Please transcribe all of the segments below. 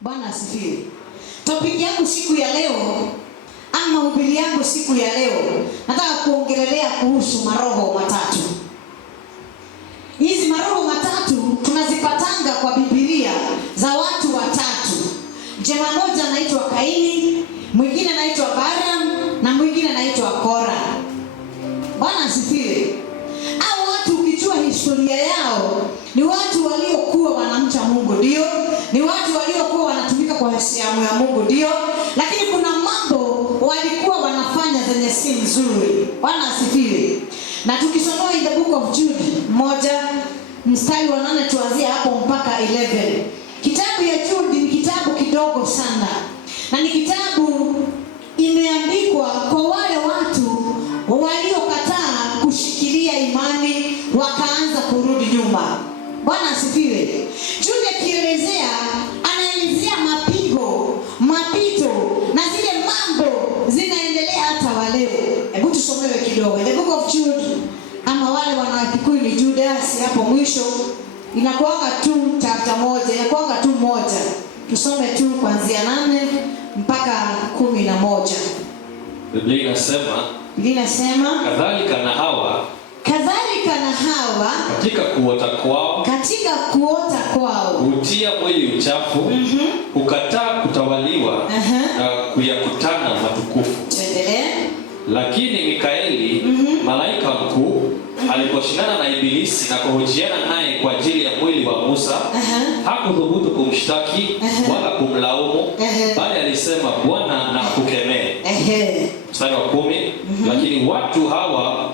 Bwana asifiwe. Topic yangu siku ya leo ama mahubiri yangu siku ya leo nataka kuongelelea kuhusu maroho matatu. Hizi maroho matatu tunazipatanga kwa Biblia za watu watatu. Jamaa mmoja anaitwa Kaini, mwingine anaitwa Balaam na mwingine anaitwa Kora. Bwana asifiwe. Hao watu ukijua historia yao ni watu waliokuwa wanamcha Mungu, ndio. Ni watu waliokuwa wanatumika kwa sehemu ya Mungu, ndio. Lakini kuna mambo walikuwa wanafanya zenye si nzuri. Bwana asifiwe. Na tukisoma in the book of Jude 1:8 tuanzie hapo mpaka 11. Kitabu ya Jude ni kitabu kidogo sana. Na ni kitabu imeandikwa kwa wale watu waliokataa kushikilia imani wakaanza kurudi nyuma. Bwana asifiwe. Jude akielezea, anaelezea mapito na zile mambo zinaendelea hata waleo. Hebu tusomewe kidogo. The book of Jude, ama wale wanawakikuyu ni Judas hapo mwisho. Inakuanga tu chapter moja, inakuanga tu moja. Tusome tu kuanzia 8 mpaka 11. Biblia inasema kadhalika na Hawa katika kuota kwao hutia mwili uchafu, hukataa kutawaliwa na kuyakutana matukufu. Lakini Mikaeli, malaika mkuu, aliposhindana na Ibilisi na kuhojiana naye kwa ajili ya mwili wa Musa, hakuthubutu kumshtaki wala kumlaumu, bali alisema, Bwana na akukemee. Mstari wa 10, lakini watu hawa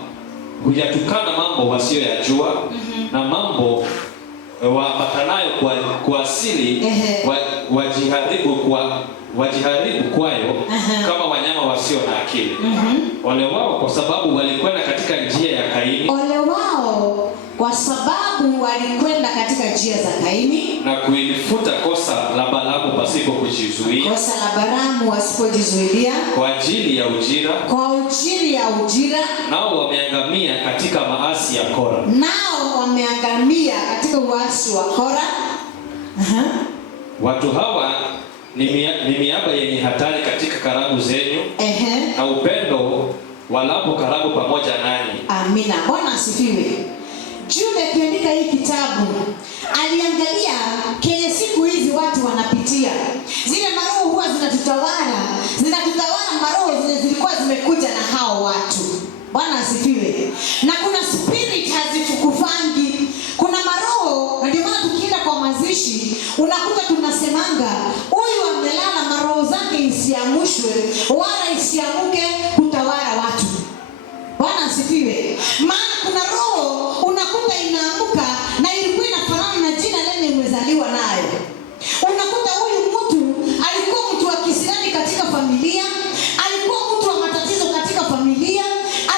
huyatukana mambo wasiyoyajua na mambo wapatanayo kwa asili, wajiharibu kwayo kama wanyama wasio na akili. Ole wao kwa sababu walikwenda katika njia ya Kaini. Ole wao kwa sababu walikwenda katika njia za Kaini na kuilifuta kosa la Balaamu pasipo kujizuia. Kosa la Balaamu wasipojizuilia kwa ajili ya ujira. Nao wameangamia katika maasi ya Kora. Uasi wa Kora. Watu hawa ni miaba yenye hatari katika karamu zenyu, na upendo walapo karamu pamoja nanyi. Amina. Bwana asifiwe. Jude akiandika hii kitabu aliangalia kenye siku hizi watu wanapitia. Zile maroho huwa zinatutawala maroho zile zilikuwa zimekuja na hao watu. Bwana asifiwe. Na kuna spirit hazifukufangi. Kuna maroho, ndio maana tukienda kwa mazishi unakuta tunasemanga huyu amelala, maroho zake isiamushwe wala isiamuke kutawala watu. Bwana asifiwe. Maana kuna roho unakuta inaamuka na ilikuwa inafanana na jina lenye umezaliwa nayo. Unakuta huyu mtu alikuwa mtu wa kisirani katika familia, alikuwa mtu wa matatizo katika familia,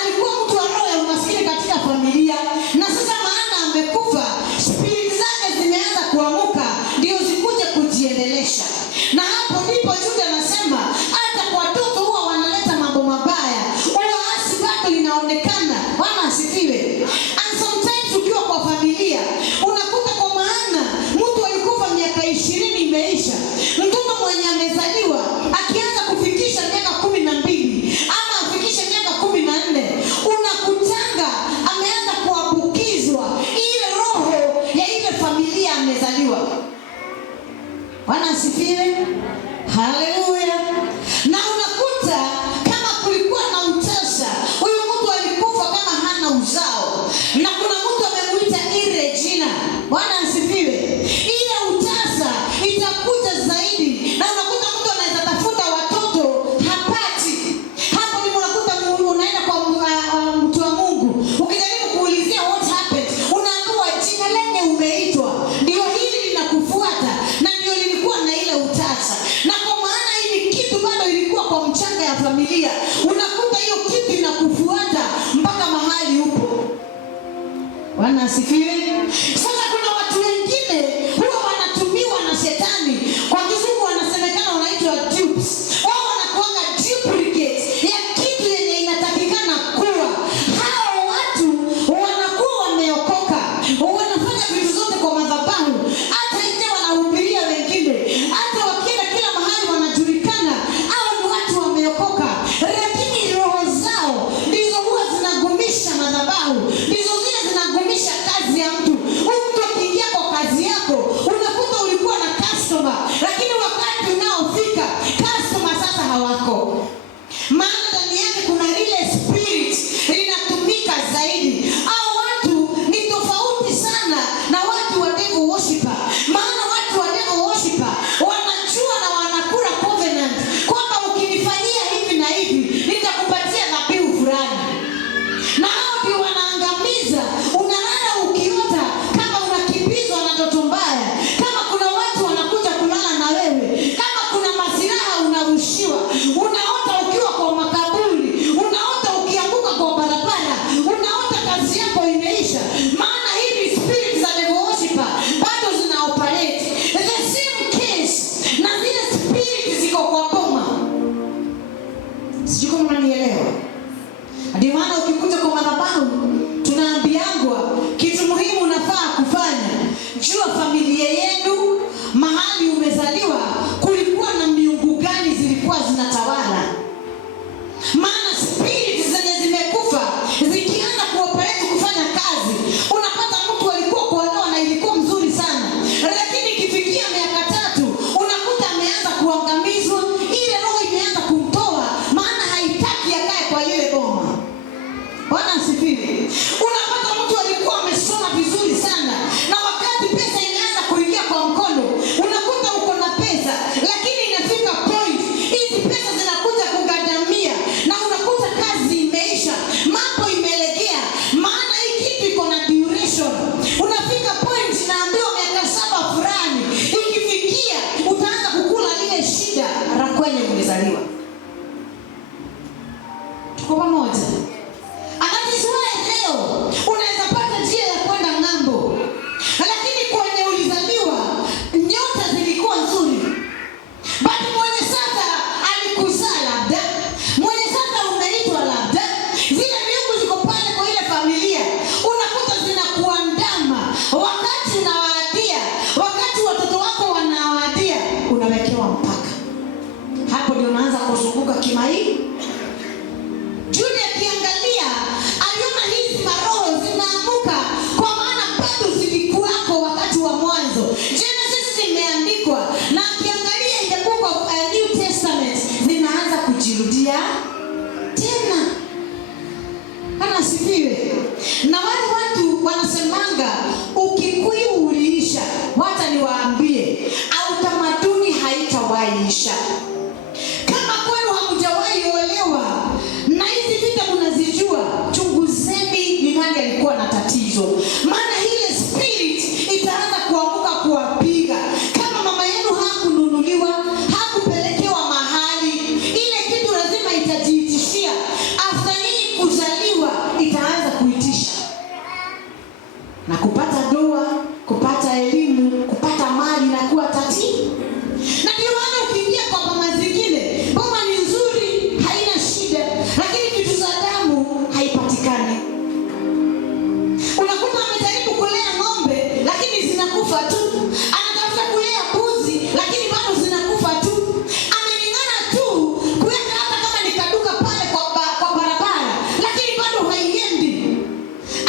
alikuwa mtu wa roho ya umaskini katika familia, na sasa maana amekufa, spirit zake zimeanza kuamuka ndio zikuje kujiendelesha. Na hapo ndipo Jude anasema hata kwa watoto huwa wanaleta mambo mabaya, uasi bado linaonekana. Bwana asifiwe. And sometimes ukiwa kwa familia unakuta, kwa maana mtu alikufa miaka 20 imeisha, mtoto mwenye amezaliwa akianza kufikisha miaka 12 ama afikishe miaka 14, unakutanga ameanza kuambukizwa ile roho ya ile familia amezaliwa. Bwana asifiwe. Haleluya. Na unakuta kama kulikuwa na utasa, huyu mtu alikufa kama hana uzao, na kuna mtu amemuita ile jina. Bwana asifiwe. Ile utasa itakuja zaidi, na unakuta mtu anaweza tafuta watoto hapati. Hapo ndipo unakuta unaenda kwa mtu wa Mungu, ukijaribu kuulizia what happened, unaambiwa jina lenye umeitwa ndio hili linakufuata, na ndio lilikuwa na ile utasa. Na kwa maana hii kitu bado ilikuwa kwa mchanga ya familia, unakuta hiyo kitu inakufuata mpaka mahali upo. Bwana asifiwe. Sasa kuna watu wengine huwa wanatumiwa na shetani, kwa kizungu wanasemekana wanaitwa dupes. Wao wanakuanga duplicate ya kitu yenye inatakikana kuwa. Hao watu wanakuwa wameokoka, wanafanya vitu zote kwa madhabahu, hata nje wanahubiria wengine, hata customer, lakini wakati unaofika customer sasa hawako. Maana ndani yake kuna lile spirit linatumika zaidi. Hao watu ni tofauti sana na watu wa devil worshiper. Maana watu wa devil worshiper wanajua na wanakula covenant kwamba ukinifanyia hivi na hivi nitakupatia dhabihu fulani. Na hao ndio wanaangamiza. Unalala ukiota kama unakimbizwa na ndoto mbaya, kama kuna watu wanakuja kulala na wewe, kama kuna masiraha unarushiwa, unaota ukiwa kwa makaburi, unaota ukianguka kwa barabara, unaota kazi yako imeisha. Maana hivi spirit za devil worshiper bado zina operate the same case, na zile spirit ziko kwa boma. Sijui kama unanielewa. Ndio maana ukikuja kwa madhabahu tunaambiangwa kitu muhimu unafaa kufanya. Jua familia yenu, mahali umezaliwa, kulikuwa na miungu gani zilikuwa zinatawala. Maana spirit zenye zimekufa zikianza kuoperate kufanya kazi, unapata mtu alikuwa kwa ndoa na ilikuwa mzuri sana, lakini ikifikia miaka 3 unakuta ameanza kuangamizwa. Ile roho imeanza kumtoa, maana haitaki akae kwa ile boma. Bwana asifiwe. Unapata mtu alikuwa amesoma vizuri sana, na wakati pesa inaanza kuingia kwa mkono, unakuta uko na pesa, lakini inafika point hizi pesa zinakuja kugandamia, na unakuta kazi imeisha, mambo imelegea. Maana hii kitu iko na duration. Unafika point naambiwa miaka 7 fulani ikifikia utaanza kukula ile shida la kwenye umezaliwa. Tuko pamoja? Leo unaweza pata njia ya kwenda ng'ambo, lakini kwenye ulizaliwa nyota zilikuwa nzuri. Bali mwenye sasa alikuzaa labda, mwenye sasa umeitwa labda, zile miungu ziko pale kwa ile familia, unakuta zinakuandama. Wakati unawaadia, wakati watoto wako wanawaadia, unawekewa mpaka. Hapo ndio unaanza kuzunguka kimaii. Jude akiangalia aliona hizi maroho zinaamuka, kwa maana bado zilikuwako wakati wa mwanzo. Genesis imeandikwa, na akiangalia in the book of New Testament zinaanza kujirudia tena. Kana sifiwe. Na wale watu wanasemanga Ukikuyu uliisha. Wacha niwaambie, au tamaduni haitawaisha. Kama kwenu hamujawahi olewa na hizi vita mnazijua, chunguzeni ni nani alikuwa na tatizo. Maana ile spirit itaanza kuanguka kuwapiga. Kama mama yenu hakununuliwa, hakupelekewa mahali, ile kitu lazima itajiitishia. After nyinyi kuzaliwa itaanza kuitisha. Na kupata doa, kupata elimu, kupata mali na kuwa tatizo. Na ndio maana ukiingia kwa mama zingine, boma ni nzuri, haina shida, lakini vitu za damu haipatikani. Unakuta amejaribu kulea ng'ombe, lakini zinakufa tu. Anatafuta kulea mbuzi, lakini bado zinakufa tu. Amening'ana tu kuweka hata kama ni kaduka pale kwa barabara, lakini bado haiendi.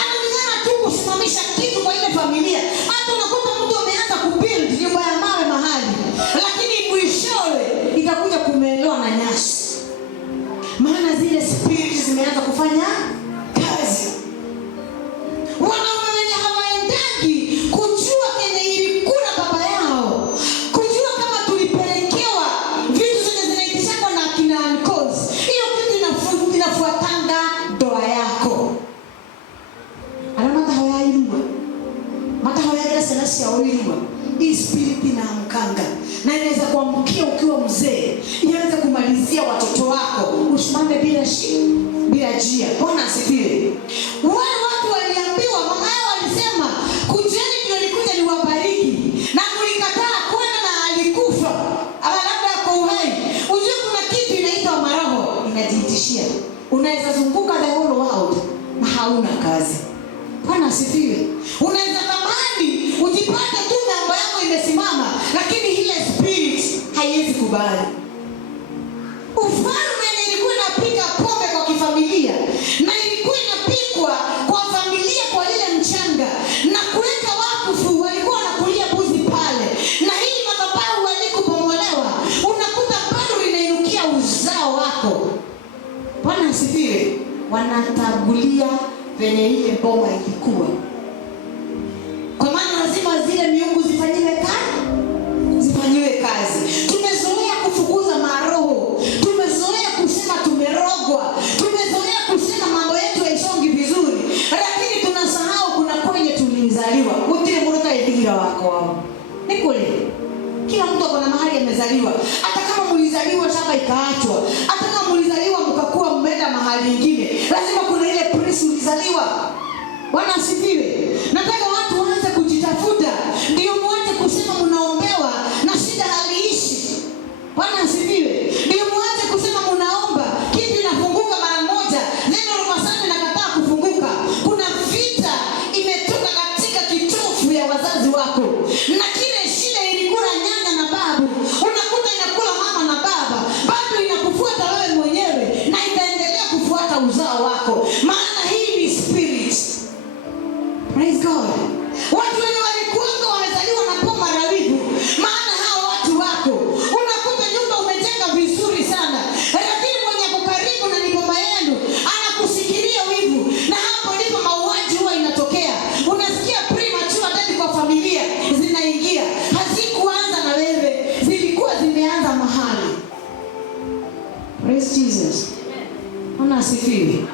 Ananing'ana tu kusimamisha kitu kwa ile familia. Hata unakuta mtu ameanza kubuild nyumba ya mawe mahali, lakini mwishowe itakuja kumeelewa na nyasi. Maana zile spirit zimeanza kufanya kazi. Wanaume wenye hawaendangi kujua kenye ilikula baba yao, kujua kama tulipelekewa vitu zenye zinaitishakwa na akina uncles, hiyo kitu inafuatanga ndoa yako. Alamata hawailwa, mata hawaila senasi ya oilwa. Hii spirit inaamkanga, na inaweza kuambukia ukiwa mzee, inaweza kumalizia watoto wako usimame bila jia. Bwana asifiwe. Wale watu waliambiwa, mama yao alisema kujeni ndio nikuja niwabariki, na mlikataa kwenda na alikufa, ama labda kwa uhai. Ujue kuna kitu inaitwa maroho inajiitishia. Unaweza zunguka the whole world na hauna kazi. Bwana asifiwe. Unaweza tamani ujipate tu mambo yako imesimama, lakini ile spirit haiwezi kubali. Ufalme ilikuwa inapika pombe kwa kifamilia, na ilikuwa inapikwa kwa familia kwa ile mchanga, na kuweka wakufu walikuwa wanakulia mbuzi pale, na hii madhabahu wanatagulia venye ile boma ilikuwa. Kwa maana lazima zile miungu zifanyiwe kazi. Tumezoea kufukuza maroho. Tumezoea kusema tumerogwa. Tumezoea kusema mambo yetu haisongi vizuri. Lakini tunasahau kuna kwenye tulizaliwa. Utile murota edira wako wao. Ni kule. Kila mtu ako na mahali amezaliwa. Hata kama mlizaliwa shamba ikaachwa, hata kama mlizaliwa mkakuwa mmeenda mahali nyingine, lazima kuna ile place ulizaliwa. Bwana asifiwe. Nataka watu waanze kujitafuta, ndio muanze kusema mnaombewa na shida haliishi. Bwana asifiwe. Ndio muanze kusema mnaomba kitu inafunguka mara moja, neno la masani nakataa kufunguka. Kuna vita imetoka katika kitofu ya wazazi wako. Na kile shida ilikula nyanya na babu, unakuta inakula mama na baba, bado inakufuata wewe mwenyewe na itaendelea kufuata uzao wako. Maana hii ni spirit. Praise God. Watu wenye walikuanga wamezaliwa na poma la wivu. Maana hao watu wako, unakuta nyumba umejenga vizuri sana, lakini mwenye kukaribu na ni poma yenu anakusikilia wivu, na hapo ndipo mauaji huwa inatokea. Unasikia premature death kwa familia zinaingia. Hazikuanza na wewe, zilikuwa zimeanza mahali. Praise Jesus. Bwana asifiwe.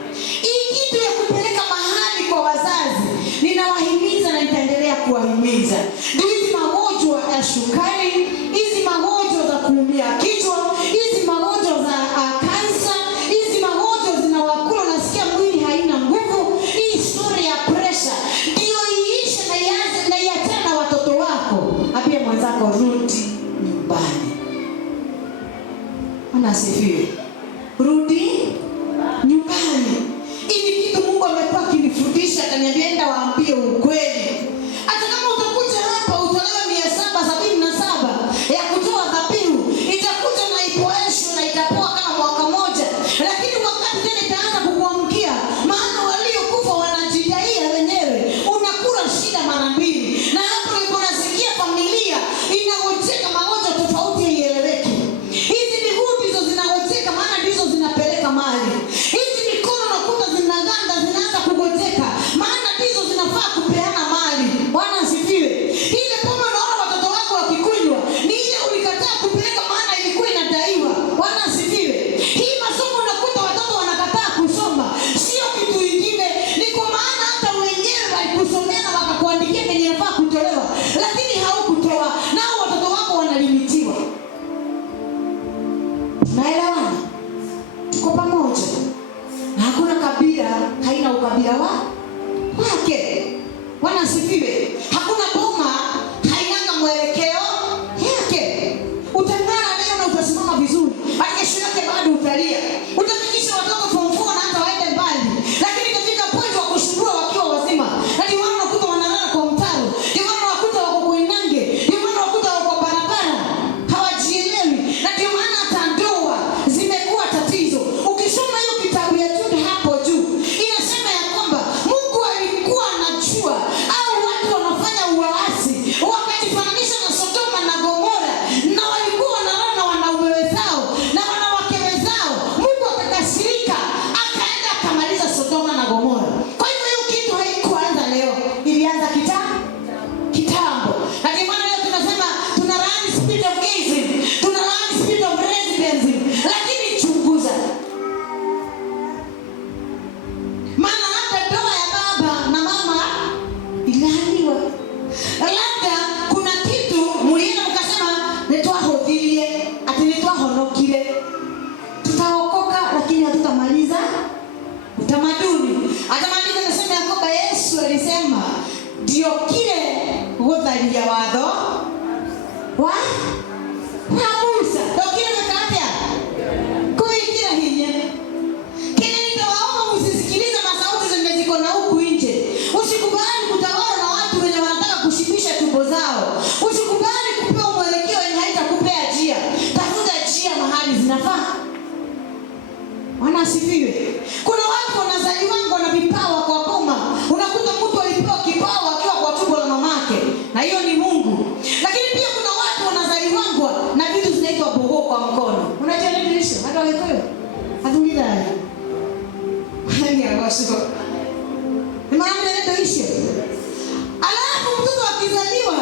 Hii kitu ya kupeleka mahali kwa wazazi, ninawahimiza na nitaendelea kuwahimiza. Hizi magonjwa ya shukari, hizi magonjwa za kuumia kichwa, hizi magonjwa za kansa, hizi magonjwa zinawakula, nasikia mwili haina nguvu. Hii story ya pressure ndio iishe na ianze na iachane na watoto wako. Ambia mwenzako rudi nyumbani. Bwana asifiwe. Rudi nyumbani. Ili kitu Mungu amekuwa akinifundisha, akaniambia enda waambie ukweli. Hata kama utakuja hapa utolewe 777 ya kutoa dhabihu, itakuja na ipoesho na itapoa kama mwaka moja. Lakini wakati tena itaanza kukuamkia, maana waliokufa wanajidaia wenyewe, unakula shida mara mbili. Na hapo ndipo nasikia familia inagojeka magonjwa tofauti haieleweki. Hizi miguu ndizo zinagojeka, maana ndizo zinapeleka mali. Hizi mikono nakuta zinaganda, zinaanza kugojeka, maana ndizo zinafaa kupeana mali. Bwana asifiwe. Ile pombe unaona watoto wako wakikunywa, ni ile ulikataa kupeleka, maana ilikuwa inadaiwa. Bwana asifiwe. Hii masomo unakuta watoto wanakataa kusoma, sio kitu kingine, ni kwa maana hata wenyewe walikusomea na wakakuandikia kenye inafaa kutolewa, lakini haukutoa, nao watoto wako wanalimitiwa. Naelewana? Tuko pamoja. Na hakuna kabila haina ukabila wake. Bwana asifiwe. Hakuna boma haina mwelekeo yake. Utang'ara leo na utasimama vizuri, hadi kesho yake bado utalia. Utafikisha watoto form 4 na hata waende mbali, lakini katika point wa kushukuru wakiwa wazima. Hadi wao wanakuta wanalala kwa mtaro, ndio maana wakuta wako Koinange, ndio maana wakuta wako barabara, hawajielewi. Na ndio maana hata ndoa zimekuwa tatizo. Ukisoma hiyo kitabu ya Jude hapo juu, inasema ya kwamba Mungu alikuwa anajua au watu wanafanya uasi, wakajifananisha na Sodoma na Gomora, na walikuwa wanalala na wanaume wenzao na wanawake wenzao. Mungu akakasirika, akaenda akamaliza Sodoma na Gomora. Kwa hivyo hiyo kitu haikuanza leo, ilianza kitambo. Na ndio maana leo tunasema tunalaani spirit of gazing, tunalaani spirit of residency. Lakini chunguza, maana hata ndoa ya baba na mama ilaaniwa. Labda kuna kitu mulienda mkasema nitwahodhirie, ati nitwahonokire, tutaokoka lakini hatutamaliza utamaduni. Hata maandiko yanasema ya kwamba Yesu alisema ndio kile gutharia watho wa Musa, ndio kile mekatya kuingira hinya. Kile nitawaomba msisikilize masauti zenye ziko na huku nje. Usikubali kutawala na watu wenye wanataka kushibisha tumbo zao. Usikubali kupewa mwelekeo yenye haitakupea njia. Tafuta njia mahali zinafaa. Bwana asifiwe. Kuna watu wanazaliwa na vipawa kwa boma. Unakuta mtu alipewa kipawa akiwa kwa tumbo la mamake, na hiyo ni Mungu. Lakini pia kuna watu wanazaliwa na vitu zinaitwa bogo kwa mkono. Unajua nini hicho? Hata wewe. Hatuliza. Ni awasho. Ni maana ndio ishe. Alafu mtoto akizaliwa,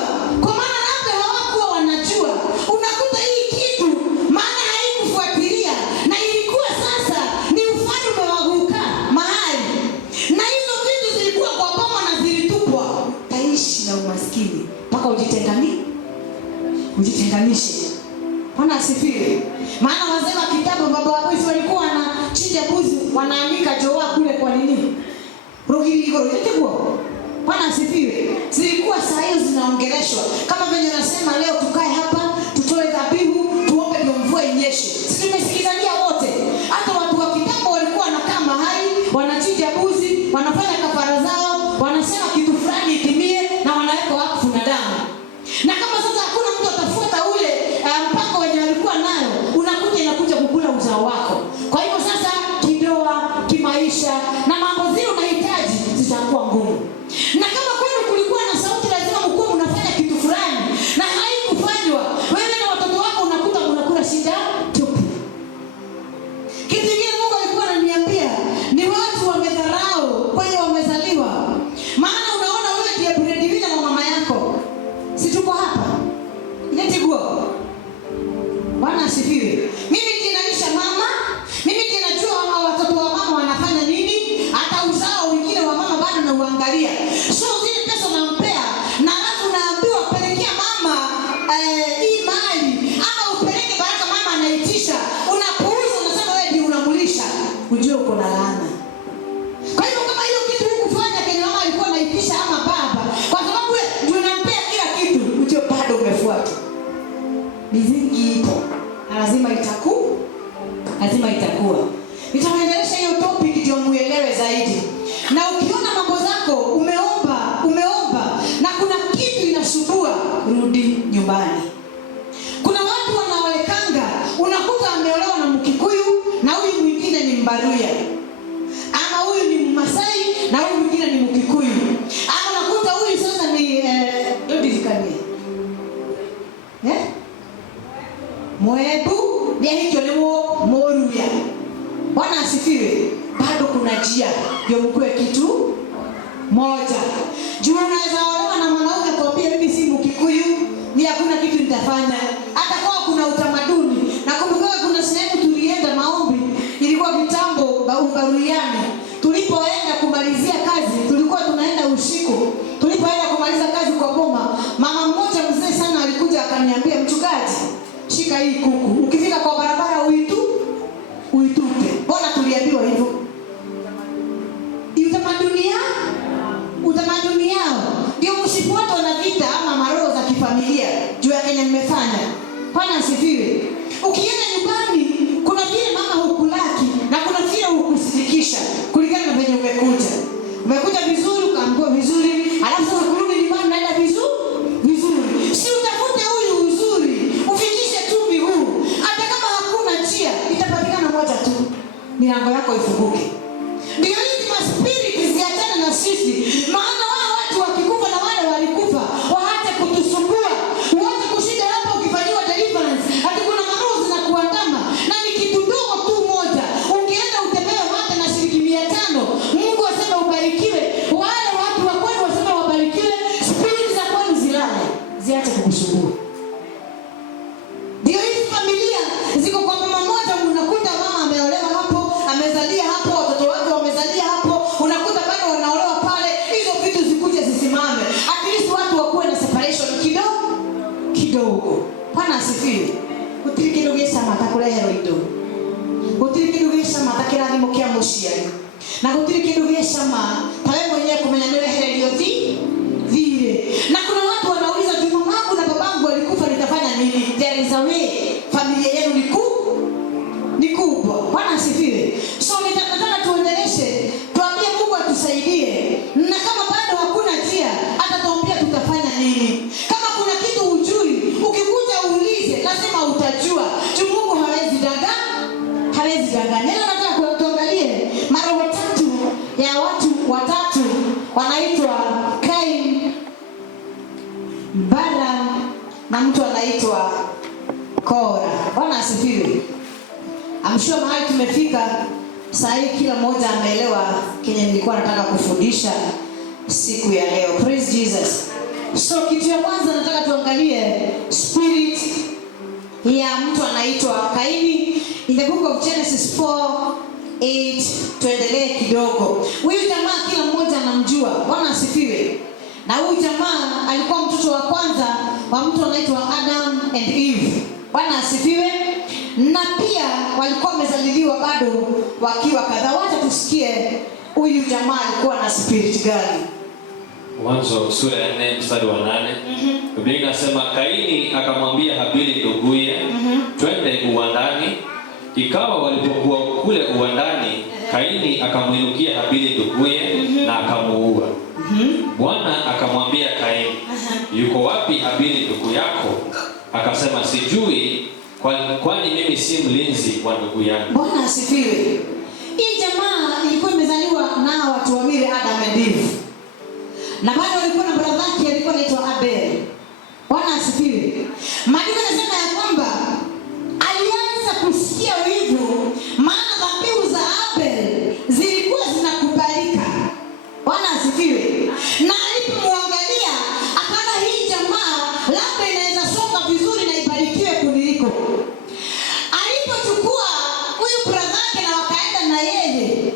kwa maana labda hawakuwa wanajua, unakuta hii kitu maana haikufuatilia na ilikuwa sasa ni ufalme wa kukaa mahali. Na hizo vitu zilikuwa kwa boma na zilitupwa. Taishi na umaskini mpaka ujitenganishe. Bwana asifiwe. Maana wazee wa kitabu baba wa Yesu walikuwa wanachinja mbuzi, wanaanika joa kule kwa nini? Rohili kwa. Bwana asifiwe. Zilikuwa saa hiyo zinaongeleshwa. Kama vile nasema leo tukae hapa, tutoe dhabihu, tuombe ndio mvua inyeshe. Sisi tumesikizania wote. Hata watu wa kitabu walikuwa wanakaa mahali, wanachinja mbuzi, wanafanya kafara zao, wanasema kitu fulani itimie na wanaweka wakfu na damu. Na kama sasa hakuna mtu atafuata ule mpango wenye walikuwa nayo, unakuja inakuja kukula uzao wako. Kwa hivyo sasa kidoa, kimaisha na mambo zile unahitaji zitakuwa ngumu. Na kama kwenu kulikuwa na sauti lazima mkuu mnafanya kitu fulani na haikufanywa, wewe na watoto wako unakuta mnakula shida tupu. Kitu kingine Mungu alikuwa ananiambia ni watu wamedharau kwenye wamezaliwa. Maana unaona wewe ndiye breadwinner na mama yako. Si tuko hapa? Ile tiguo. Bwana asifiwe. Mimi ndiye nalisha mama, mimi ndiye najua watoto wa mama wanafanya nini, hata uzao wengine wa mama bado na uangalia. So zile pesa unampea na alafu unaambiwa pelekea mama hii mali ama upeleke baraka mama anaitisha, unapuuza unasema wewe ndiye unamulisha. Unajua uko na laana. Kwa hivyo kama hiyo kitu hukufanya kenye mama alikuwa anaitisha ama baba, kwa sababu wewe ndio unampea kila kitu, unajua bado umefuata. Mizingi ipo. Lazima itakuwa. Nitaendelesha hiyo topic ndio muelewe zaidi. Na ukiona mambo zako umeomba na kuna kitu inasubua, rudi nyumbani. Kuna watu wanaolekanga, unakuta ameolewa na Mkikuyu na huyu mwingine ni Mbaruya. Ama huyu ni Mmasai na huyu mwingine ni Mkikuyu. Ama unakuta huyu sasa ni Moebu, ya hicho ni Moruya. Bwana asifiwe. Bado kuna njia ndio mkue kitu moja. Juu unaweza olewa na mwanaume kwambia mimi si Mkikuyu, ni hakuna kitu nitafanya. Hata kwa kuna utamaduni. Na kumbuka kuna sehemu tulienda maombi, ilikuwa kitambo Ubaruyani. Tulipoenda kumalizia kazi, tulikuwa tunaenda usiku. Tulipoenda kumaliza kazi kwa boma, mama mmoja mzee sana alikuja akaniambia, mchungaji, shika hii kuku. Ukifika kwa barabara uitupe. Mbona tuliambiwa hivyo? Utamaduni yao. Ndio msifuatwe na vita ama maroho za kifamilia juu ya Kenya mmefanya. Bwana asifiwe. Ukienda nyumbani kuna vile mama hukulaki na kuna vile hukusifikisha kulingana na venye umekuja. Umekuja vizuri, ukaambiwa vizuri, alafu sasa kurudi nyumbani naenda vizuri. Si utafute huyu uzuri, ufikishe tu miguu. Hata kama hakuna njia, itapatikana moja tu. Milango yako ifunguke. Ndio hizi maspiriti ziachane na sisi. Maana wao watu wakikufa na wale walikufa, waache kutusumbua. Waache kushinda hapa ukifanyiwa deliverance. Hata kuna maroho zinakuandama na ni kitu dogo tu moja. Ungeenda utembewe mate na shilingi 500. Mungu asema ubarikiwe. Wale watu wa kwenu wasema wabarikiwe. Spiriti za kwenu zilale. Ziache kukusumbua. Ndio hizi familia ziko kwa mama moja, unakuta mama ameolewa hapo, amezalia hapo, watoto wake wamezalia hapo, unakuta bado wanaolewa pale. Hizo vitu zikuje zisimame. At least watu wakuwe na separation kidogo. Bwana asifiwe. Utirikidugisa matakulehero indo. Utirikidugisa matakirathimo kia muciari. Na utirikidugisa pale mwenyewe kumenya niwehererio thire. Na kuna watu wanauliza tu, mamangu na babangu walikufa nitafanya nini? There is a way. Familia yenu ni kubwa. Bwana asifiwe. So nitataka tuendeleshe, tuambie Mungu atusaidie. Na kama bado hakuna njia, atatuambia tutafanya nini. Kama kuna kitu hujui, ukikuja uulize, lazima utajua. Mungu hawezi danganya. Neno nataka tuangalie mara watatu ya watu watatu wanaitwa Kain, Balaam na mtu anaitwa Kora. Bwana asifiwe. I'm sure mahali tumefika Sasa kila mmoja ameelewa kenye nilikuwa nataka kufundisha siku ya leo. Praise Jesus. So kitu ya kwanza nataka tuangalie spirit ya mtu anaitwa Kaini in the book of Genesis 4:8. Tuendelee kidogo. Huyu jamaa kila mmoja anamjua. Bwana asifiwe. Na huyu jamaa alikuwa mtoto wa kwanza wa mtu anaitwa Adam and Eve. Bwana asifiwe. Na pia walikuwa wamezaliliwa bado wakiwa kadhaa. Wacha tusikie huyu jamaa alikuwa na spirit gani. Mwanzo sura ya 4 mstari wa 8. Biblia inasema Kaini akamwambia Habili nduguye, twende uwandani. Ikawa walipokuwa kule uwandani, Kaini akamwinukia Habili nduguye na akamuua. Bwana akamwambia Kaini, yuko wapi Habili ndugu yako? Akasema sijui, kwani mimi si mlinzi wa ndugu yangu. Bwana asifiwe. Hii jamaa ilikuwa imezaliwa na watu wawili, Adam and Eve. Na bado walikuwa na brother yake alikuwa anaitwa Abel. Bwana asifiwe. Maandiko yanasema ya kwamba alianza kusikia wivu, maana dhabihu za Abel zilikuwa zinakubalika. Bwana asifiwe. Na alipomwangalia akaona hii jamaa labda inaweza songa vizuri na ibarikiwe kuliko. Alipochukua huyu brother yake na wakaenda na yeye,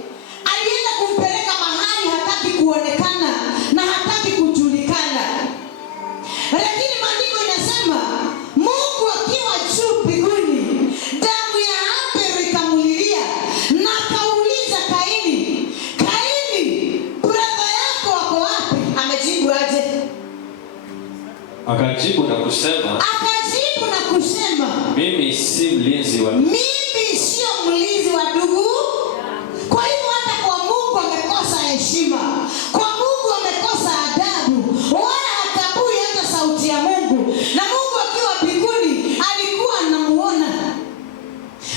alienda kumpeleka mahali hataki kuonekana na hataki kujulikana. Lakini maandiko inasema Mungu akiwa juu mbinguni, damu ya Abel ikamulilia na akauliza Kaini, Kaini, brother yako wako wapi? Amejibu aje? Akajibu na kusema, mimi si mlinzi wa ndugu. Mimi sio mlinzi wa ndugu. Kwa hivyo hata kwa Mungu amekosa heshima. Kwa Mungu amekosa adabu. Wala hatambui hata sauti ya Mungu. Na Mungu akiwa mbinguni alikuwa anamuona.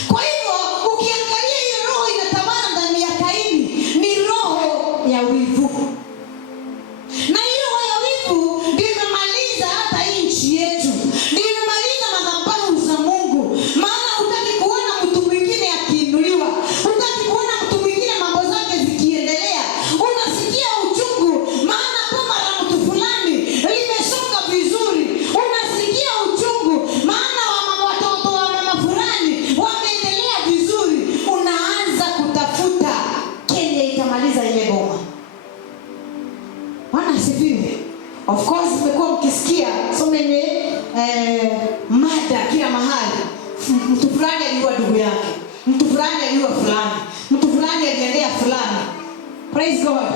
Kwa hivyo ukiangalia hiyo roho inatawala ndani ya Kaini ni roho ya wivu. Na hiyo roho ya wivu ndio imemaliza hata nchi yetu. Ndio imemaliza madhabahu za Mungu. Maana hutaki kuona mtu mwingine akiinuliwa. Hutaki kuona mtu mwingine mambo zake zikiendelea. Unasikia uchungu maana kama la mtu fulani limesonga vizuri. Unasikia uchungu maana watoto wa mama fulani wameendelea vizuri. Unaanza kutafuta kenye itamaliza ile boma. Bwana asifiwe. Of course mmekuwa mkisikia so many mada kila mahali. Mtu fulani aliua ndugu yake. Mtu fulani aliua fulani. Mtu fulani aliendea fulani. Praise God.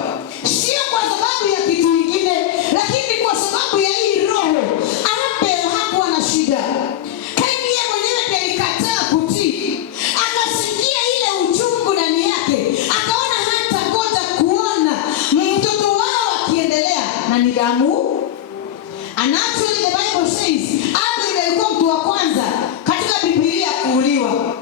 Sio kwa sababu ya kitu kingine, lakini kwa sababu ya hii roho. Abel hakuwa na shida. Kaini yeye mwenyewe ndiye alikataa kutii. Akasikia ile uchungu ndani yake. Akaona hata ngoja kuona mtoto wao akiendelea na nidhamu. And actually the Bible says Abel alikuwa mtu wa kwanza katika Biblia kuuliwa.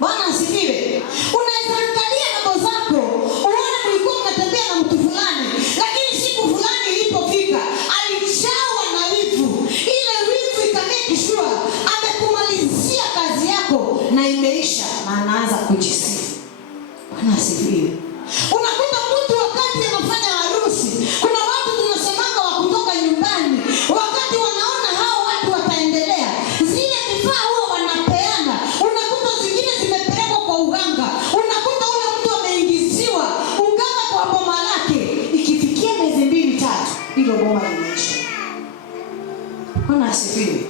Bwana asifiwe. Unaweza angalia mambo zako, uone mlikuwa mnatembea na mtu fulani, lakini siku fulani ilipofika alichawa na wivu. Ile wivu ikamake sure amekumalizia kazi yako na imeisha na anaanza kujisifu. Bwana asifiwe. Unakuta mtu wakati anafanya harusi, kuna watu tunasemanga wa kutoka nyumbani, wakati wanaona hao watu wataendelea, zile vifaa huwa wanapeana. Unakuta zingine zimepelekwa kwa uganga. Unakuta ule mtu ameingiziwa uganga kwa boma lake. Ikifikia miezi 2-3, hilo boma limeisha. Bwana asifiwe.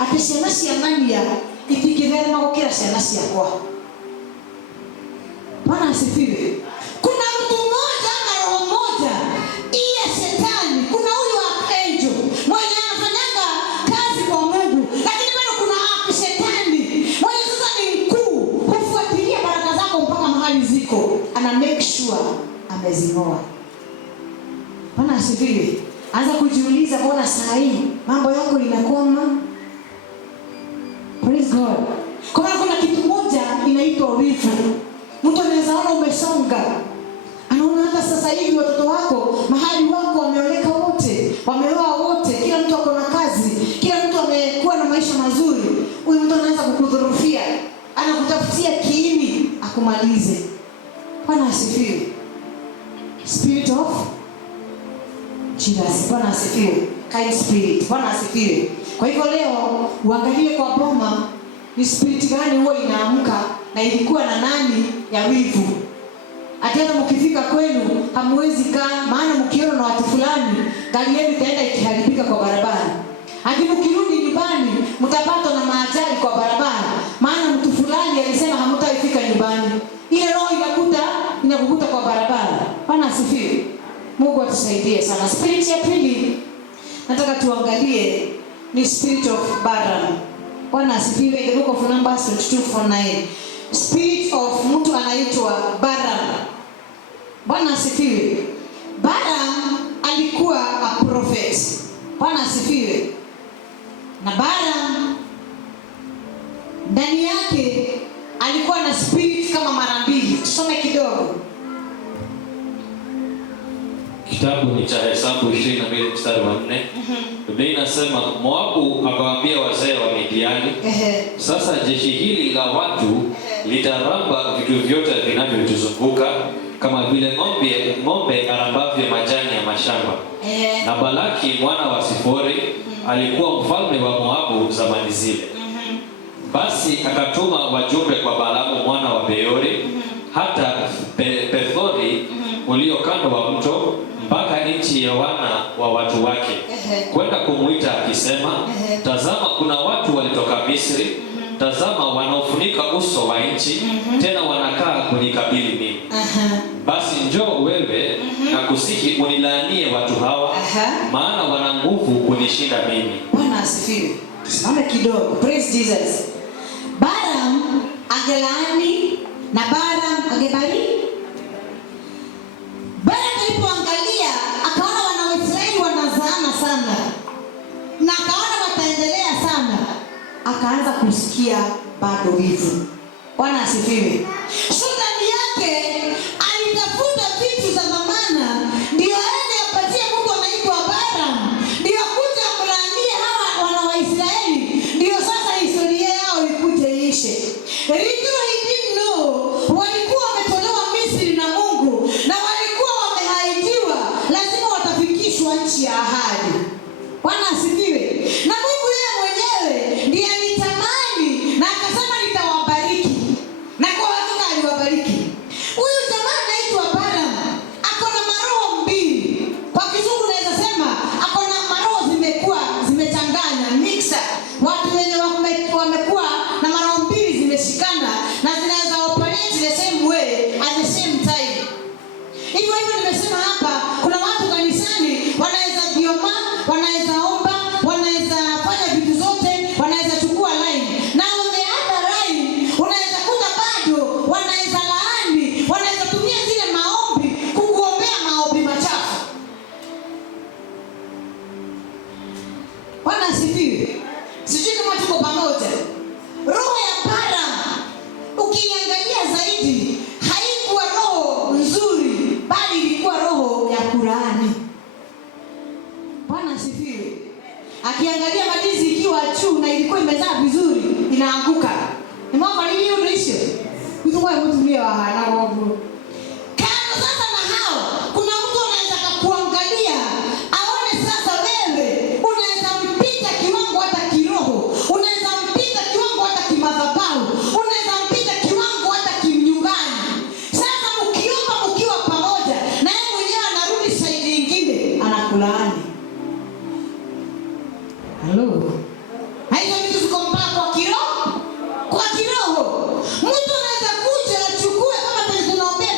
Ati ciana cia Nania itingĩtherema gũkĩra ciana ciakwa. Bwana asifiwe. Kuna mtu mmoja na roho moja iya shetani. Kuna huyu angel mwenye anafanyanga kazi kwa Mungu, lakini bado kuna shetani mwenye sasa ni mkuu, hufuatilia baraka zako mpaka mahali ziko, ana make sure amezing'oa. Bwana asifiwe. Anza kujiuliza, mbona saa hii mambo yako linakoma? Praise God. Kuna kitu moja inaitwa wivu. Mtu anaweza ona umesonga. Anaona hata sasa hivi watoto wako mahali wako wameoleka wote, wameoa wote, kila mtu ako na kazi, kila mtu amekuwa na maisha mazuri. Huyu mtu anaanza kukudhurufia, anakutafutia kiini akumalize. Bwana asifiwe. Spirit of Jesus. Bwana asifiwe. Kind spirit. Bwana asifiwe. Kwa hivyo leo uangalie kwa boma ni spirit gani huwa inaamka na ilikuwa na nani ya wivu. Hata mkifika kwenu hamwezi kaa, maana mkiona na watu fulani gari yenu itaenda ikiharibika kwa barabara. Hadi mkirudi nyumbani mtapatwa na maajali kwa barabara, maana mtu fulani alisema hamtaifika nyumbani. Ile roho inakukuta kwa barabara. Bwana asifiwe. Mungu atusaidie sana. Spirit ya pili nataka tuangalie ni spirit of Balaam. Bwana asifiwe. The book of Numbers 22:49. Spirit of mtu anaitwa Balaam. Bwana asifiwe. Balaam alikuwa a prophet. Bwana asifiwe. Na Balaam ndani yake alikuwa na spirit kama mara mbili. Tusome kidogo. Kitabu ni cha Hesabu 22 mstari wa 4. Biblia inasema Moabu akawaambia wazee wa Midiani, sasa jeshi hili la watu litaramba vitu vyote vinavyotuzunguka kama vile ng'ombe arambavyo majani ya mashamba. Na Balaki mwana wa Sifori alikuwa mfalme wa Moabu zamani zile. Basi akatuma wajumbe kwa Balaamu mwana wa Beori hata Pethori ulio kando wa mto mpaka nchi ya wana wa watu wake, kwenda kumuita akisema, tazama kuna watu walitoka Misri, tazama wanaofunika uso wa nchi, tena wanakaa kunikabili mimi. Basi njoo wewe na kusihi unilaanie watu hawa, maana wana nguvu kunishinda mimi. Bwana asifiwe. Simame kidogo. Praise Jesus. Balaam angelaani na Balaam angebariki. Balaam alipoangalia akaona wana wa Israeli wanazaana sana na akaona wataendelea sana, akaanza kusikia bado wivu. Bwana asifiwe. So ndani yake alitafuta vitu za dhamana ndio aende apatie Mungu anaitwa Balaam, ndio kuja kumlaania hawa wana wa Israeli, ndio sasa historia yao ikuje iishe. Little he didn't know, walikuwa wametolewa Misri na Mungu na walikuwa wamehaidiwa lazima watafikishwa nchi ya ahadi. Bwana asifiwe. Na Mungu yeye mwenyewe ndiye alitamani na akasema nitawabariki. Na kwa hakika aliwabariki. Huyu jamaa anaitwa Balaam ako na maroho mbili. Kwa kizungu naweza sema ako na maroho zimechanganya, mixer. Watu wenye wamekuwa na maroho mbili zimeshikana na zinaweza operate the same way at the same time. Hivyo nimesema hapa kuna watu kanisani wanaweza kioma, wanaweza omba, wanaweza fanya vitu zote, wanaweza chukua line. Na on the other line unaweza kuta bado wanaweza laani, wanaweza tumia zile maombi kukuombea maombi machafu. Bwana asifiwe. Sijui kama tuko pamoja. Roho ya Balaam ukiangalia zaidi haikuwa roho nzuri, bali ilikuwa roho ya kulaani. Bwana asifiwe. Akiangalia madizi ikiwa juu na ilikuwa imezaa vizuri, inaanguka. Ni mambo nini unaisha? Mtu kwa mtu mia wa hana wangu. Kama sasa na hao, kuna mtu anaweza kukuangalia, aone sasa wewe unaweza mpita kiwango hata kiroho, unaweza mpita kiwango hata kimadhabahu, unaweza mpita kiwango hata kinyumbani. Sasa mkiomba mkiwa pamoja, na yeye mwenyewe anarudi side nyingine, anakulaani. Hello. Hayo vitu ziko mpaka kwa kiroho. Kwa kiroho. Mtu anaweza kuja achukue kama tunaombea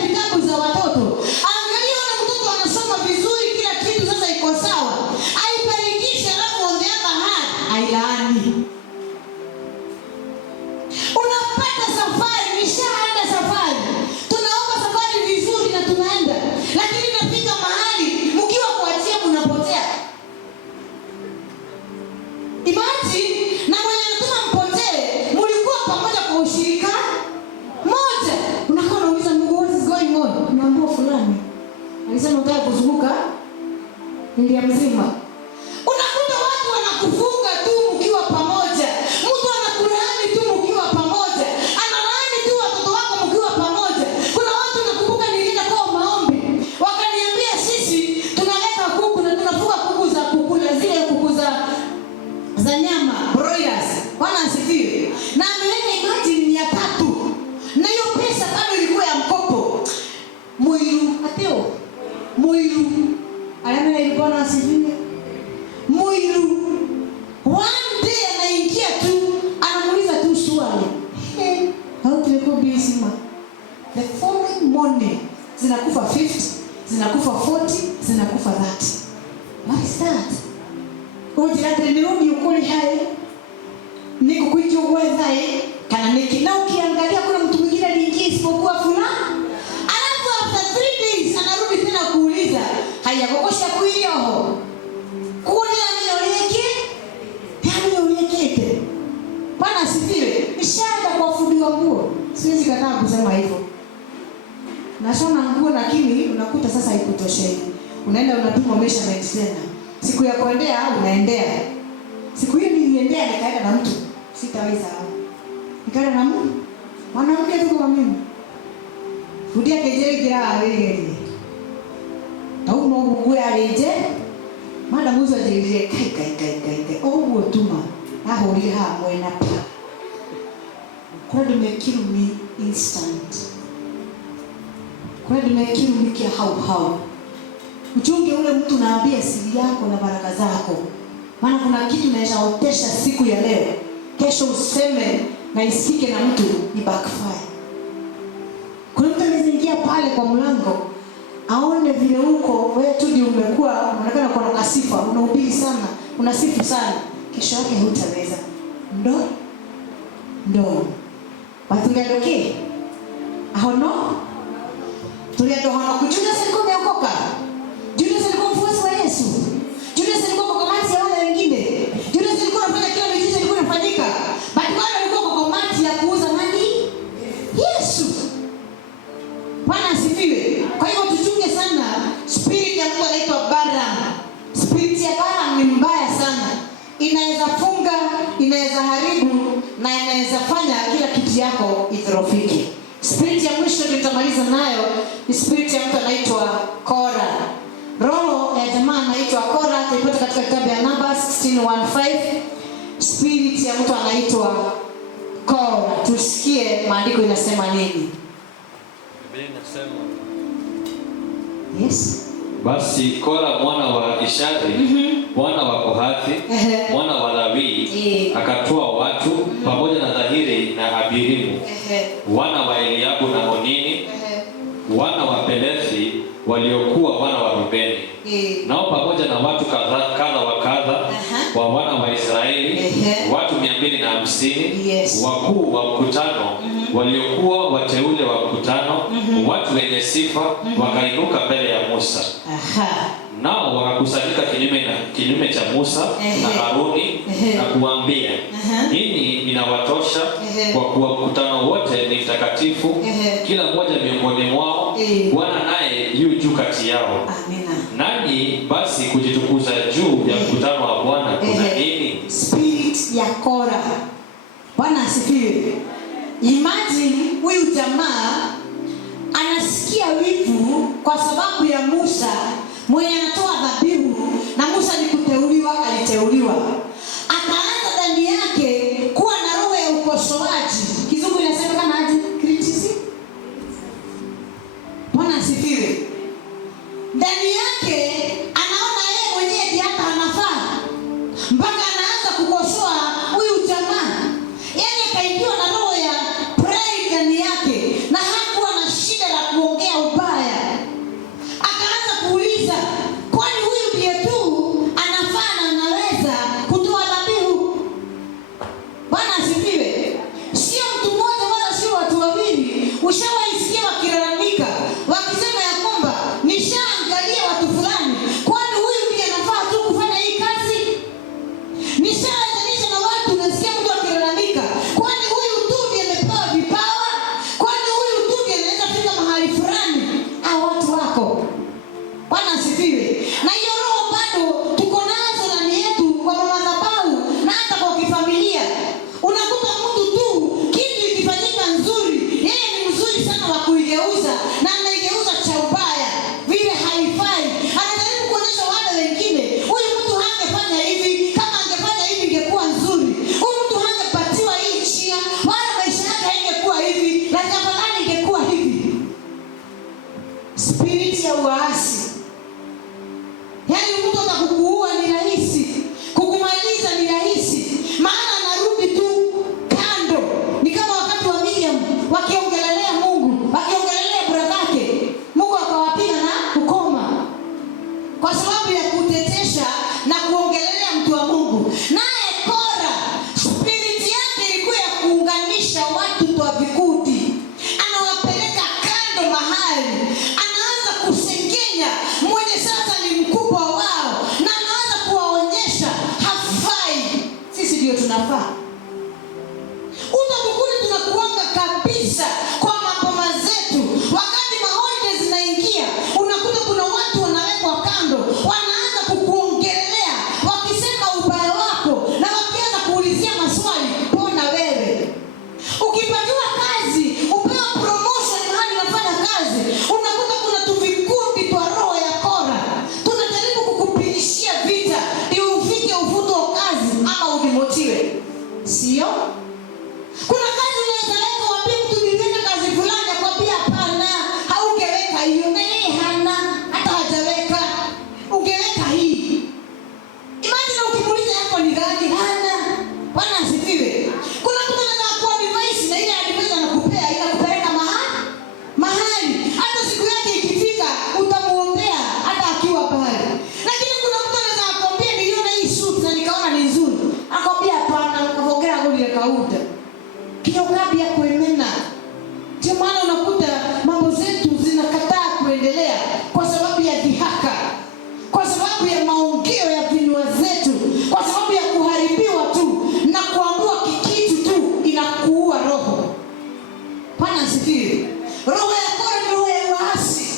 zinakufa 50, zinakufa 40, zinakufa 30. What is that? Ujira nirudi ukuli hai. Niko kuijo wewe kana niki na ukiangalia kuna mtu mwingine aliingia isipokuwa fulani. Alafu after 3 days anarudi tena kuuliza, haya kokosha kuiyoho. Kule amenioleke. Bwana asifiwe. Nishaenda kwa fundi wa nguo. Siwezi kataa kusema hivyo. Nashona nguo lakini unakuta sasa haikutoshei. Unaenda unapima measurement tena. Siku ya kuendea unaendea. Siku hiyo niliendea nikaenda na mtu. Sitaweza. Nikaenda na mtu. Mwanamke tu kama mimi. Fundi akejeri gira wewe. Au mwangu areje. Mada muzo ajerie kai. Ogo tuma. Aho ri ha mwena pa. Kwani mekiru mi instant. Kwani mekiru mi kia hau. Uchunge ule mtu naambia siri yako na baraka zako. Maana kuna kitu naweza otesha siku ya leo. Kesho useme na isike na mtu ni backfire. Kuna mtu anaingia pale kwa mlango aone vile huko wewe tu ndio umekuwa unaonekana kwa kasifa, unahubiri sana, unasifu sana. Kesho yake hutaweza. Ndo. Batuliadoke. Ahono? Tuliadohono kujuda siku umeokoka. Judas alikuwa mfuasi wa Yesu. Judas alikuwa kwa kamati ya wale wengine. Judas alikuwa anafanya kila miujiza ilikuwa inafanyika. Bali wale walikuwa kwa kamati ya kuuza nani? Yesu. Bwana asifiwe. Kwa hivyo tuchunge sana spirit ya mtu anaitwa Balaam. Spirit ya Balaam ni mbaya sana. Inaweza funga, inaweza haribu na inaweza fanya kila kitu yako idhorofike. Spirit ya mwisho tutamaliza nayo ni spirit ya mtu anaitwa Kora. Roho ya jamaa anaitwa Kora, tulipata katika kitabu ya Numbers 16:15. Spirit ya mtu anaitwa Kora. Tusikie maandiko inasema nini? Biblia inasema, yes. Basi Kora mwana wa Ishari, mwana wa Kohathi, mwana wa Lawi, akatoa watu pamoja na Dahiri na Abirimu, wana wa Eliabu na Onini, wana wa Pelethi waliokuwa wana wa Rubeni. Nao pamoja na watu kadha wa kadha wa wana wa Israeli, watu 250, wakuu wa mkutano waliokuwa wateule wa mkutano, watu wenye sifa, wakainuka mbele ya Musa. Nao wakakusanyika kinyume cha Musa na Haruni na kuambia, nini inawatosha kwa kuwa mkutano wote ni mtakatifu, kila mmoja miongoni mwao, Bwana naye yu juu kati yao. Amina. Nani basi kujitukuza juu ya mkutano wa Bwana kuna nini? Spirit ya Kora. Bwana asifiwe. Imagine huyu jamaa anasikia wivu kwa sababu ya Musa mwenye anatoa dhabihu, na Musa ni kuteuliwa, aliteuliwa. Akaanza ndani yake kuwa na roho ya ukosoaji. Kizungu inasema kama aje? Criticism. Bwana asifiwe. Ndani yake anaona yeye mwenyewe ndiye hata anafaa. Mpaka anaanza kukosoa huyu jamaa. Yaani akaingiwa na roho ya pride ndani yake na hakuwa na shida la kuongea ubaya. Akaanza kuuliza, kwani huyu ndiye tu anafaa na anaweza anawaunganisha watu kwa vikundi, anawapeleka kando mahali, anaanza kusengenya mwenye sasa ni mkubwa wao, na anaanza kuwaonyesha hafai. Sisi ndio tunafaa. Utakukuta tunakuanga kabisa kwa mapoma zetu. Wakati maholiday zinaingia, unakuta kuna watu wanawekwa kando, wanaanza kukuongelea wakisema ubaya wako, na wakianza kuulizia maswali. Pona wewe, ukipatiwa kazi, upewa promotion mahali unafanya kazi, unakuta kuna tuvikundi twa roho ya Kora tunajaribu kukupigishia vita ili ufike ufuto kazi ama udimotiwe. Sio? Kuna kazi unaweza waambia mtu nilete kazi fulani, akwambia hapana, haungeweka hiyo, na yeye hana hata hajaweka, ungeweka hii. Imagine ukimuuliza yako ni gani, hana. Bwana asifiwe. Kuna mtu anataka kuwa advice na ile advice anakupea inakupeleka mahali. Hata siku yake ikifika utamuombea hata akiwa pale. Lakini kuna mtu anataka kuambia niliona hii suit na nikaona ni nzuri, akwambia hapana, kavogera goli ya kauda kiyogabi ya kuemena. Ndio maana unakuta mambo zetu zinakataa kuendelea kwa sababu ya dhihaka, kwa sababu ya maongeo ya vinywa zetu, kwa sababu ya kuharibiwa tu na kuambiwa kikitu tu inakuua roho. Bwana asifiwe. Roho ya Kora ni roho ya uasi,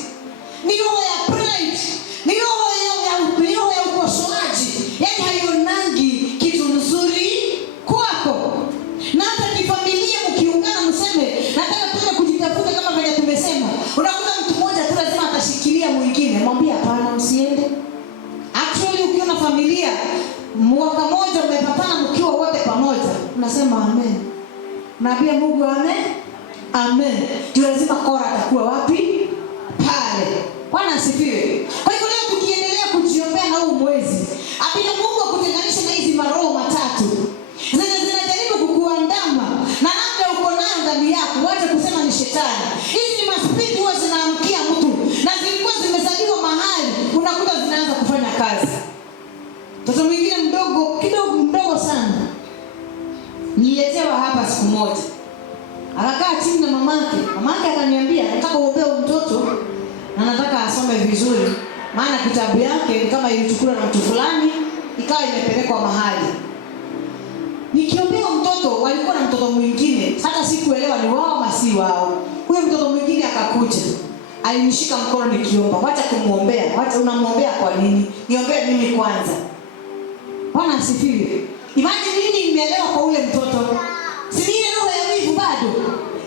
ni roho ya pride, ni roho ya ukosoaji. Yaani haionangi kitu nzuri kwako. Na hata kifamilia mkiungana mseme nataka tuende kujitafuta kama vile tumesema, unakuta mtu mmoja tu lazima atashikilia mwingine, mwambie hapana, msiende. Actually ukiona familia mwaka mmoja mmepatana mkiwa wote pamoja, unasema amen, naambia Mungu amen, amen. Ndio lazima Kora atakuwa wapi? Pale. Bwana asifiwe. Kwa hivyo leo tukiendelea kujiombea na huu mwezi, apenda Mungu akutenganishe na hizi maroho matatu zenye zinajaribu kukuandama na labda uko nayo ndani yako, wacha kusema ni shetani. Hizi ni maspiriti huwa zinaamkia mtu na zilikuwa zimezaliwa mahali, unakuta zinaanza kufanya kazi. Mtoto mwingine mdogo sana nililetewa hapa siku moja, akakaa chini na mamake akaniambia nataka uombee mtoto na nataka asome vizuri, maana kitabu yake kama ilichukuliwa na mtu fulani ikawa imepelekwa mahali. Nikiombea mtoto, walikuwa na mtoto mwingine, hata sikuelewa ni wao ama si wao. Huyo mtoto mwingine akakuja, alinishika mkono nikiomba, wacha kumuombea. Wacha unamuombea kwa nini? Niombee mimi kwanza. Bwana asifiwe. Imagine nini nimeelewa kwa ule mtoto. Si ile roho ya wivu bado,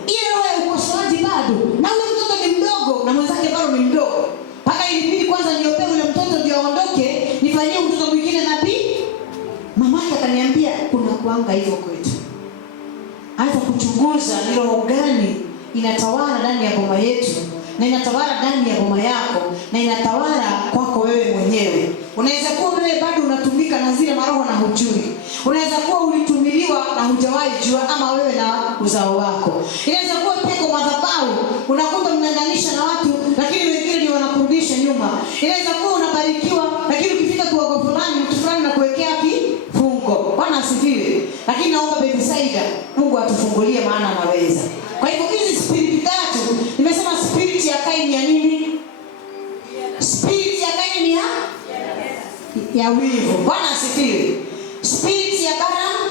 ile roho ya ukosoaji bado, na ule mtoto ni mdogo na mwenzake bado ni mdogo. Paka ilibidi kwanza niombee ule mtoto ndio aondoke, nifanyie mtoto mwingine nabii. Mamake akaniambia kuna kuanga hivyo kwetu. Anza kuchunguza ni roho gani inatawala ndani ya boma yetu, na inatawala ndani ya boma yako, na inatawala kwako wewe mwenyewe. Unaweza kuwa wewe bado unatumika na zile maroho na hujui. Unaweza kuwa ulitumiliwa na hujawahi jua, ama wewe na uzao wako. Inaweza kuwa peko madhabahu, unakuta mnaendanisha na watu lakini wengine ndio wanakurudisha nyuma. Inaweza kuwa unabarikiwa lakini ukifika kwa wako fulani mtu fulani na kuwekea kifungo. Bwana asifiwe. Lakini naomba Bethsaida Mungu atufungulie, maana anaweza. Kwa hivyo hizi spiriti tatu, nimesema spiriti ya Kaini ya nini? Spiriti ya Kaini ni ya wivu. Bwana asifiwe. Spiriti ya Balaam,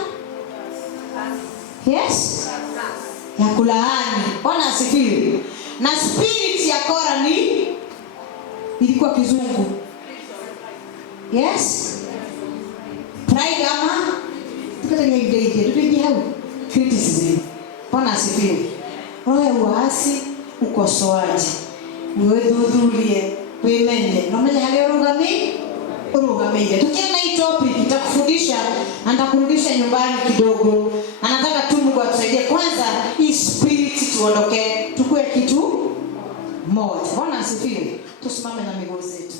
yes, ya kulaani. Bwana asifiwe. Na spiriti ya Kora ni ilikuwa kizungu, yes, pride ama tukatanya idea tukiingia hapo criticism. Bwana asifiwe. Roho ya uasi, ukosoaji, uedhudhurie, wemenye nomenya hali urugamije. Tukienda hii topic nitakufundisha na nitakurudisha nyumbani kidogo, na nataka tu Mungu atusaidie kwanza hii spirit tuondoke, tukue kitu moja. Bwana asifiwe. Tusimame na miguu zetu.